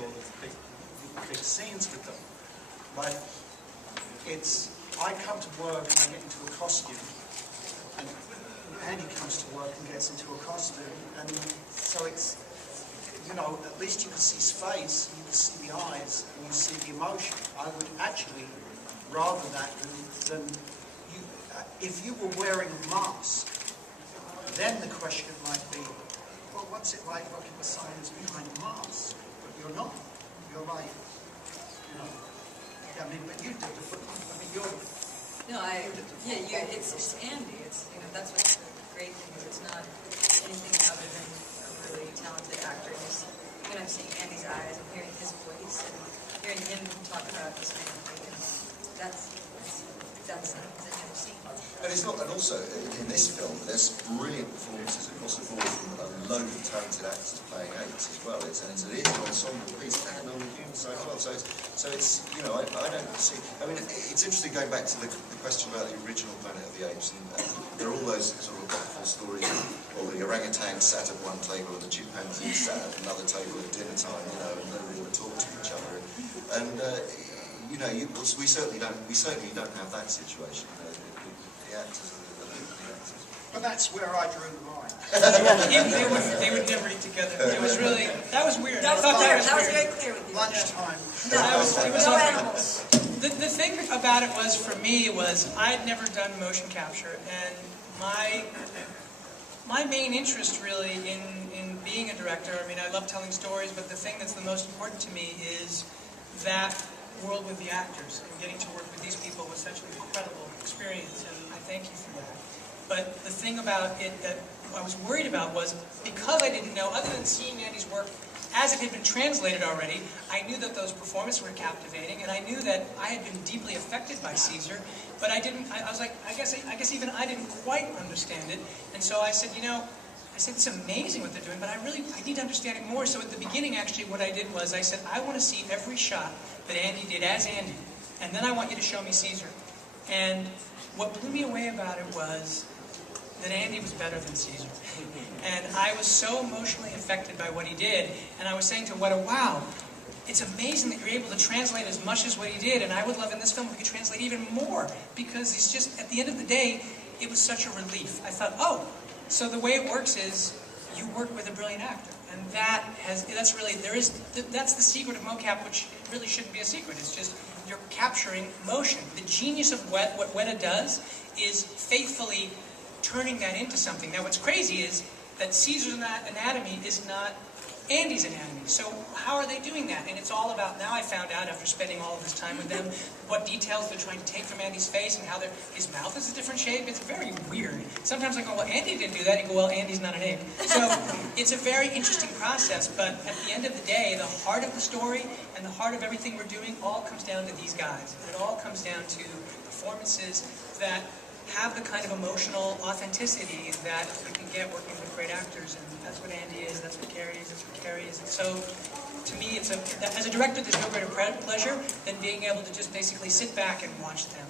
all the big scenes with them. But I come to work and I get into a costume, and Andy comes to work and gets into a costume, and so it's, you know, at least you can see his face, you can see the eyes, and you see the emotion. I would actually rather that than you. If you were wearing a mask, then the question might be, well, what's it like looking at science behind a mask? But you're not. You're like, you know. I mean, but you did the. I mean, you're. No, it's Andy. It's, you know, that's what's the great thing is it's not anything other than a really talented actor. Just when I'm seeing Andy's eyes and hearing his voice and hearing him talk about this kind of thing, that's another scene. And it's not, and also in this film, there's brilliant performances across the board from a load of talented actors playing Apes as well. It is an ensemble piece and on the human side as well. So it's, you know, I don't see. I mean, it's interesting going back to the question about the original Planet of the Apes, and there are all those sort of wonderful stories. Well, the orangutan sat at one table and the chimpanzee sat at another table at dinner time, you know, and they were talking to each other. And you know, we certainly don't have that situation. You know, the actors are the actors. But that's where I drew the line. They would never eat together. It was really, that was weird. That was clear. That was very clear with you. Lunchtime. No animals. The thing about it was, for me, was I'd never done motion capture, and my main interest really in being a director, I mean, I love telling stories, but the thing that's the most important to me is that world with the actors, and getting to work with these people was such an incredible experience, and I thank you for that. But the thing about it that I was worried about was, because I didn't know, other than seeing Andy's work as it had been translated already, I knew that those performances were captivating, and I knew that I had been deeply affected by Caesar, but I was like, I guess even I didn't quite understand it, and so I said, you know, it's amazing what they're doing, but I need to understand it more. So at the beginning, actually, what I did was I said, I want to see every shot that Andy did as Andy, and then I want you to show me Caesar. And what blew me away about it was that Andy was better than Caesar. And I was so emotionally affected by what he did, and I was saying to Weta, wow, it's amazing that you're able to translate as much as what he did, and I would love in this film if we could translate even more, because it's just, at the end of the day, it was such a relief. I thought, oh, so the way it works is you work with a brilliant actor, and that's the secret of mocap, which really shouldn't be a secret. It's just you're capturing motion. The genius of what Weta does is faithfully turning that into something. Now, what's crazy is that Caesar's anatomy is not Andy's anatomy. So how are they doing that? And it's all about, now I found out after spending all of this time with them, what details they're trying to take from Andy's face and how his mouth is a different shape. It's very weird. Sometimes I go, well, Andy didn't do that. You go, well, Andy's not an ape. So it's a very interesting process, but at the end of the day, the heart of the story and the heart of everything we're doing all comes down to these guys. It all comes down to performances that have the kind of emotional authenticity that you can get working with great actors, and that's what Andy is, that's what Keri is, that's what Keri is. And so, to me, as a director, there's no greater pleasure than being able to just basically sit back and watch them.